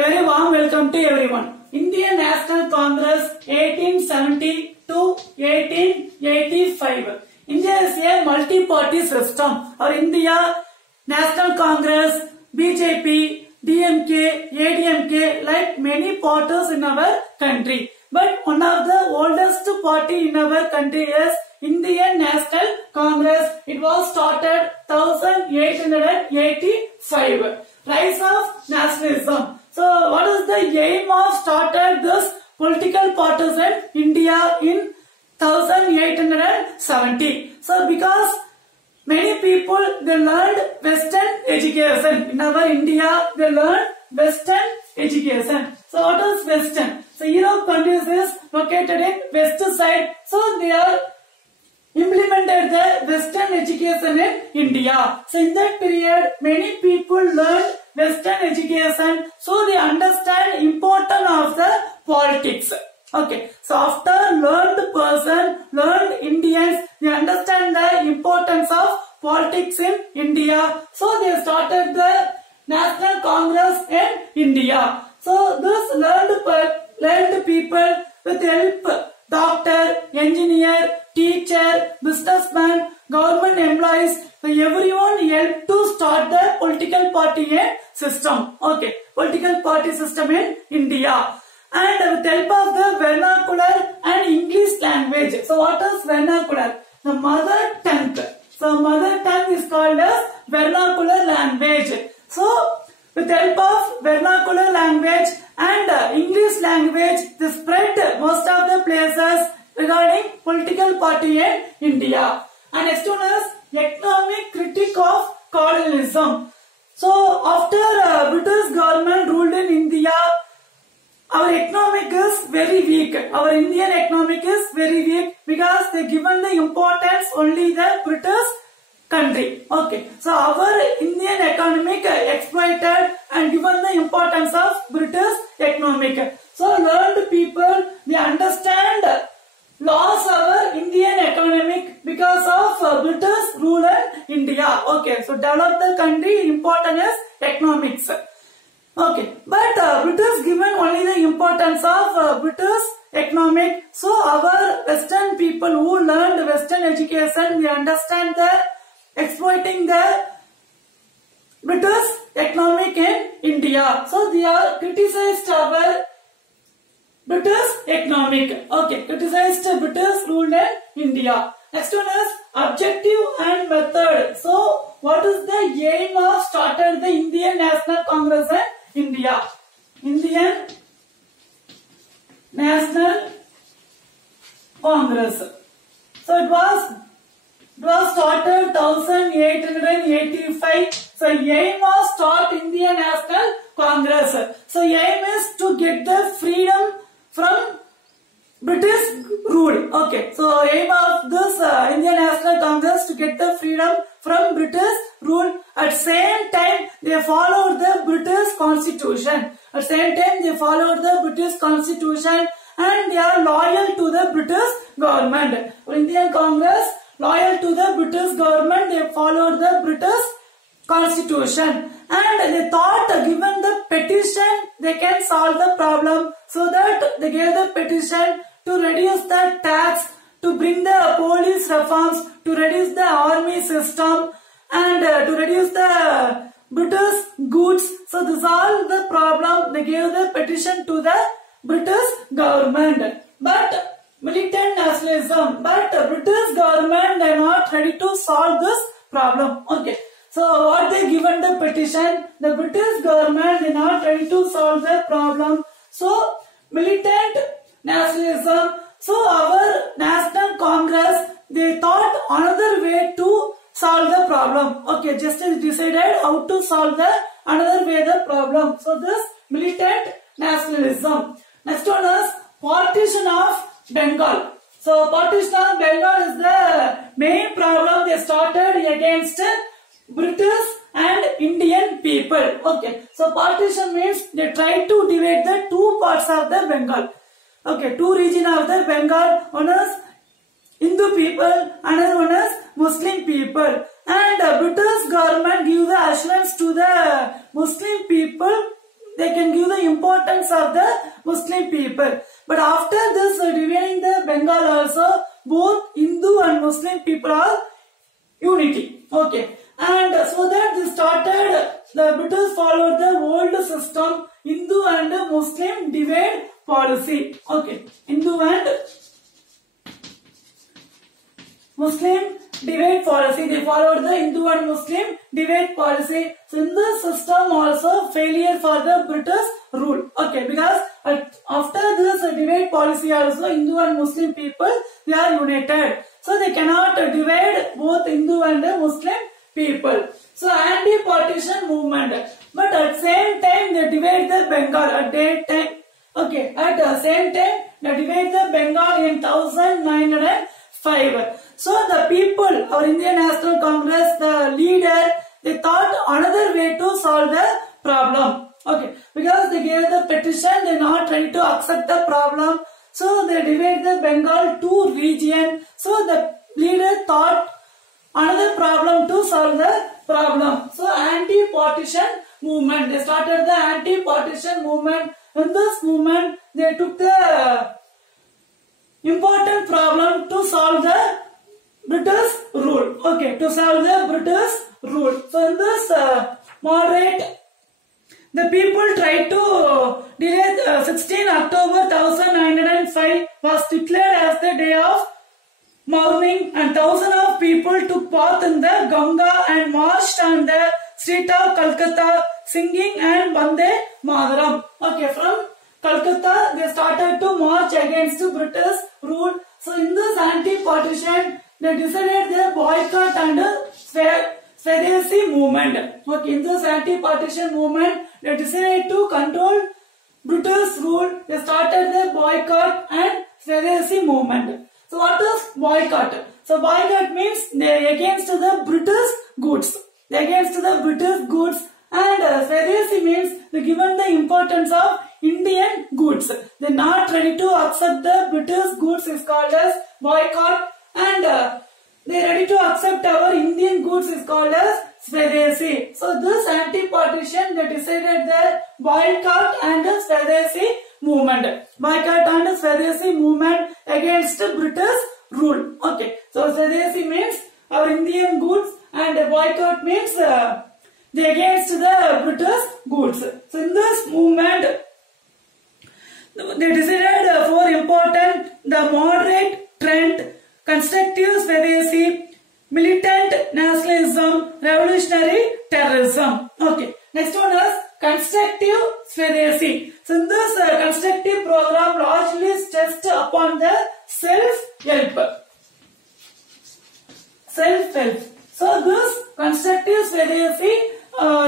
Very warm welcome to everyone. Indian National Congress 1870 to 1885. India is a multi-party system. Or India National Congress, BJP, DMK, ADMK, like many parties in our country. But one of the oldest party in our country is Indian National Congress. It was started 1885. Rise of nationalism. So, what is the aim of started this political parties in India in 1870? So, because many people they learned Western education in our India, they learned Western education. So, what is Western? So, Europe countries is located in west side. So, they are implemented the Western education in India. So, in that period, many people learned Western education, so they understand importance of the politics. Okay, so after learned Indians, they understand the importance of politics in India. So they started the National Congress in India. So this learned people with help doctor, engineer, teacher, businessman, government employees, so everyone helped to start the political party system. Okay, political party system in India. And with help of the vernacular and English language. So what is vernacular? The mother tongue. So mother tongue is called as vernacular language. So with help of vernacular language and English language, they spread most of the places regarding political party in India. And next one is economic critique of colonialism. So after British government ruled in India, our economic is very weak. Our Indian economic is very weak because they given the importance only the British country. Okay, so our Indian economic exploited and given the importance of British economic. So learned people, they understand loss our Indian economic because of British rule in India. Okay, so develop the country, important is economics. Okay, but British given only the importance of British economic. So our Western people who learned Western education, they understand the exploiting the British economic in India. So they are criticized our British economic. Okay, criticized British rule in India. Next one is objective and method. So what is the aim of started the Indian National Congress in India? Indian National Congress. So it was started 1885. So aim of start Indian National Congress. So aim is to get the freedom from British rule. Okay, so aim of this Indian National Congress to get the freedom from British rule. At same time, they followed the British Constitution. At same time, they followed the British Constitution and they are loyal to the British government. Indian Congress loyal to the British government. They followed the British Constitution and they thought given the petition they can solve the problem, so that they gave the petition to reduce the tax, to bring the police reforms, to reduce the army system and to reduce the British goods. So this all the problem, they gave the petition to the British government. But militant nationalism, but British government they are not ready to solve this problem. Okay. So what they given the petition, the British government they are not ready to solve the problem. So militant nationalism. So our National Congress they thought another way to solve the problem. Okay, just decided how to solve the another way the problem. So this militant nationalism. Next one is partition of Bengal. So partition of Bengal is the main problem they started against British and Indian people. Okay, so partition means they tried to divide the two parts of the Bengal. Okay, two regions of the Bengal. One is Hindu people, another one is Muslim people. And British government give the assurance to the Muslim people they can give the importance of the Muslim people. But after this dividing the Bengal also, both Hindu and Muslim people are unity. Okay. And so that they started, the British followed the old system, Hindu and Muslim divide policy. Okay. Hindu and Muslim divide policy. They followed the Hindu and Muslim divide policy. So in this system also failure for the British rule. Okay, because after this divide policy also Hindu and Muslim people, they are united. So they cannot divide both Hindu and Muslim people. So anti-partition movement. But at same time they divide the Bengal at that time. Okay, at the same time they divide the Bengal in 1905. So the people, our Indian National Congress, the leader, they thought another way to solve the problem. Okay, because they gave the petition, they are not ready to accept the problem. So they divided the Bengal to region. So the leader thought another problem to solve the problem. So anti-partition movement. They started the anti-partition movement. In this movement, they took the important problem to solve the British rule. Okay, to solve the British rule. So in this moderate, the people tried to delay 16 October 1905 was declared as the day of mourning, and thousands of people took part in the Ganga and marched on the street of Calcutta singing and Vande Mataram. Okay, from Calcutta they started to march against British rule. So in this anti-partition, they decided their boycott and Swadeshi movement. Okay, in this anti-partition movement, they decided to control British rule. They started the boycott and Swadeshi movement. So what is boycott? So boycott means they are against the British goods. They are against the British goods, and Swadeshi means they given the importance of Indian goods. They are not ready to accept the British goods is called as boycott, and they are ready to accept our Indian goods is called as Swadeshi. So this anti-partition, they decided the boycott and Swadeshi movement. Boycott and Swadeshi movement against British rule. Okay. So Swadeshi means our Indian goods, and boycott means they against the British goods. So in this movement, they decided for important the moderate trend, constructive Swadeshi, militant nationalism, revolutionary terrorism. Okay. Next one is constructive Swadeshi. So in this constructive program largely stressed upon the self-help. Self-help. So this constructive Swadeshi,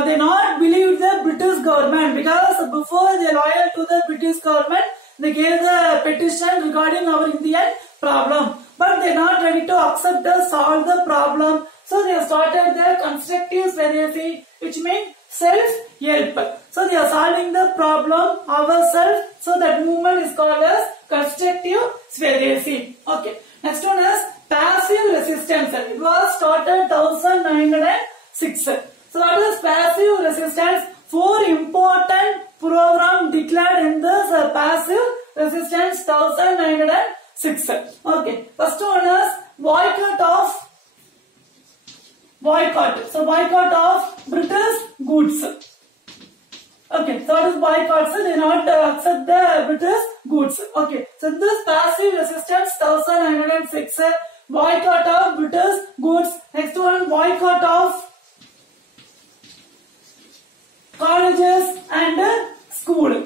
they not believe the British government, because before they loyal to the British government, they gave the petition regarding our Indian problem, but they not ready to accept the solve the problem. So they started the constructive Swadeshi, which means self-help. So they are solving the problem ourselves. So that movement is called as constructive Swadeshi. Okay. Next one is passive resistance. It was started 1906. So what is passive resistance? 4 important program declared in this passive resistance 1906. Okay. First one is boycott. So boycott of British goods. Okay. So what is boycott? So they not accept the British goods. Okay. So this passive resistance 1906. Boycott of British goods. Next one, boycott of colleges and school.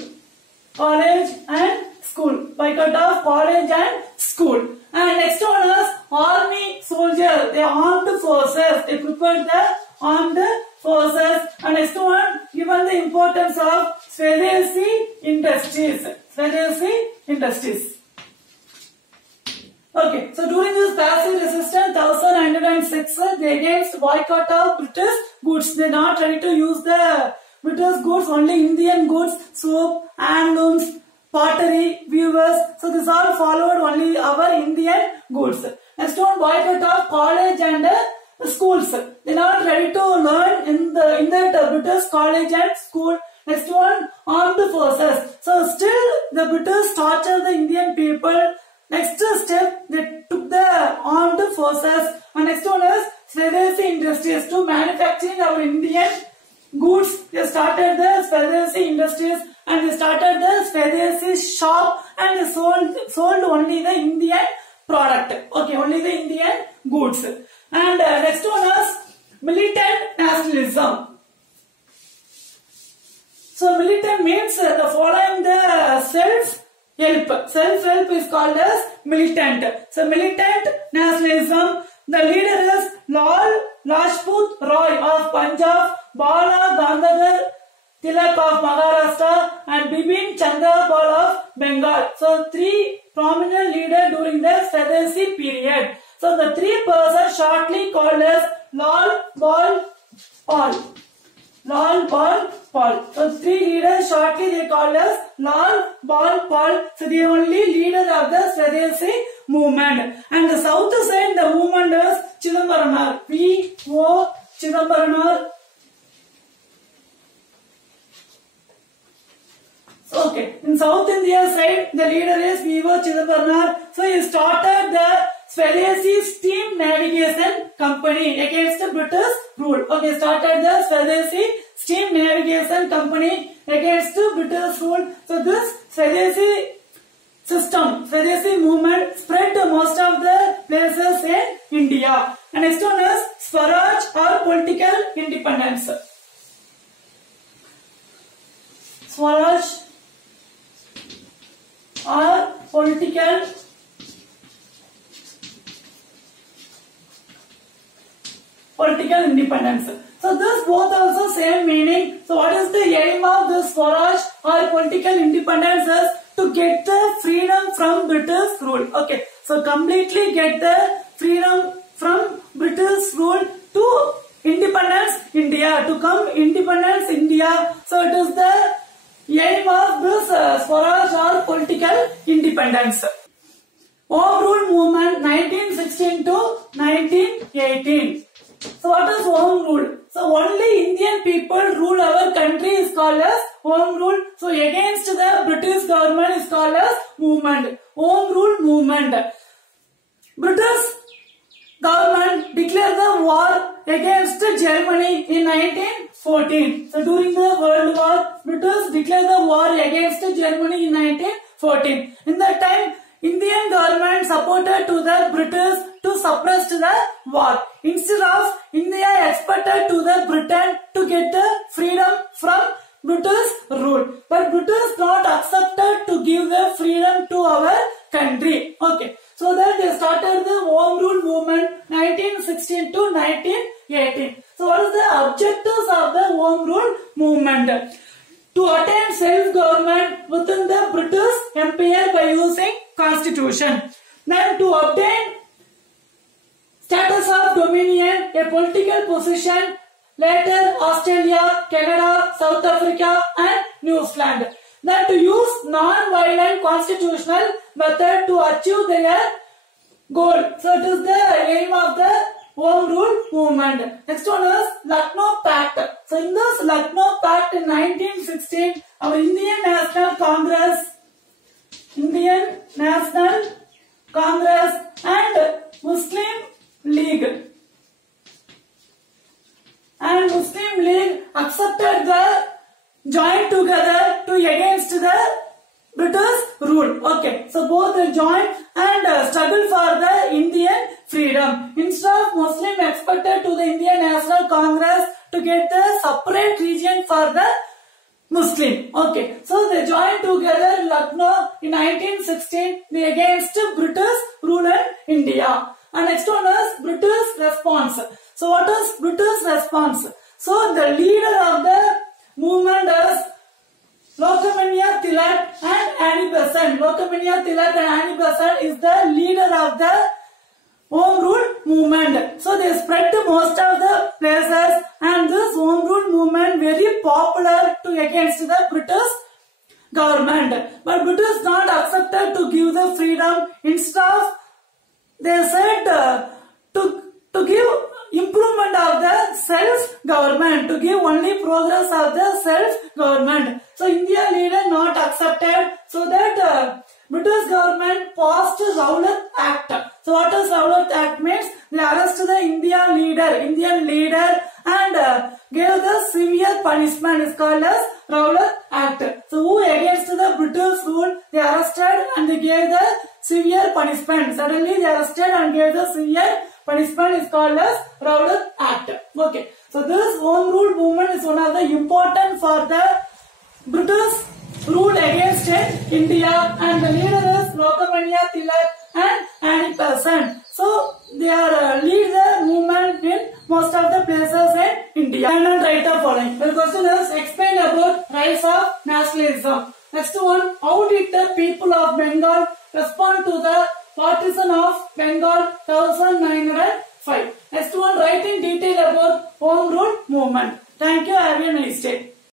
College and school. Boycott of college and school. And next one is army soldiers. They armed forces. They prepared the armed forces. And next one, given the importance of Swadeshi industries. Swadeshi industries. Okay, so during this passive resistance 1906, they against boycott of British goods. They not ready to use the British goods, only Indian goods, soap, handlooms, pottery, weavers. So this all followed only our Indian goods. Next one, boycott of college and schools. They not ready to learn in that British college and school. Next one, armed forces. So still the British tortured the Indian people. Next step, they took the armed forces. And next one is Swadeshi industries to manufacturing our Indian goods. They started the Swadeshi industries and they started the Swadeshi shop and they sold only the Indian product. Okay, only the Indian goods. And next one is militant nationalism. So militant means the following the self-help. Self-help is called as militant. So militant nationalism. The leader is Lal Lajpat Rai of Punjab, Bala Gangadhar Tilak of Maharashtra and Bipin Chandra Pal of Bengal. So three prominent leaders during the Swadeshi period. So the three persons shortly called as Lal Bal Paul. Lal Bal Paul. So three leaders shortly they called as Lal Bal Paul. So the only leader of the Swadeshi movement. And the south side the movement is Chidambaranar. V.O. Chidambaranar. Okay, in South India side, the leader is V.O. Chidambaranar. So he started the Swadeshi Steam Navigation Company against the British rule. Okay, started the Swadeshi Steam Navigation Company against the British rule. So this Swadeshi system, Swadeshi movement spread to most of the places in India. And next one is Swaraj or political independence. Swaraj or political independence. So this both also same meaning. So what is the aim of this Swaraj or political independence is to get the freedom from British rule. Okay, so completely get the freedom from British rule to independence India, to come independence India. So it is the aim of this Swaraj or political independence. Home Rule Movement 1916 to 1918. So what is Home Rule? So only Indian people rule our country is called as Home Rule. So against the British government is called as movement. Home Rule Movement. British government declared the war against Germany in 1914. So during the World War, British declared the war against Germany in 1914. In that time, Indian government supported to the British to suppress the war. Instead of India expected to the Britain to get the freedom from British rule. But British not accepted to give the freedom to our country. Okay. So then they started the Home Rule Movement 1916 to 1918. So what is the objectives of the Home Rule Movement? To attain self-government within the British Empire by using Constitution. Then to obtain status of dominion, a political position, later Australia, Canada, South Africa and New Zealand. Then to use non-violent constitutional method to achieve their goal. So it is the aim of the Home Rule Movement. Next one is Lucknow Pact. So in this Lucknow Pact in 1916, our Indian National Congress and Muslim League accepted the join together to against the British rule. Okay, so both they joined and struggle for the Indian freedom. Instead of Muslim expected to the Indian National Congress to get the separate region for the Muslim. Okay, so they joined together in Lucknow in 1916 against British rule in India. And next one is British response. So what is British response? So the leader of the movement is Lokmanya Tilak and Annie Besant. Lokmanya Tilak and Annie Besant is the leader of the Home Rule Movement. So they spread to most of the places and this Home Rule Movement very popular to against the British government. But British not accepted to give the freedom. Instead of they said to give improvement of the self-government, to give only progress of the self-government. So India leader not accepted, so that British government passed Rowlatt Act. So what does Rowlatt Act means? They arrest the Indian leader and gave the severe punishment, is called as Rowlatt Act. So who against the British rule, they arrested and they gave the severe punishment. Suddenly they arrested and gave the severe punishment, is called as Rowlatt Act. Okay. So this home rule movement is one of the important for the British rule against India, and the leader is Lokmanya Tilak and Annie Besant. So they are lead the movement in most of the places in India. And write the following. The question is explain about rise of nationalism. Next one, how did the people of Bengal respond to the partition of Bengal 1905? Next one, write in detail about home rule movement. Thank you. Have a nice day.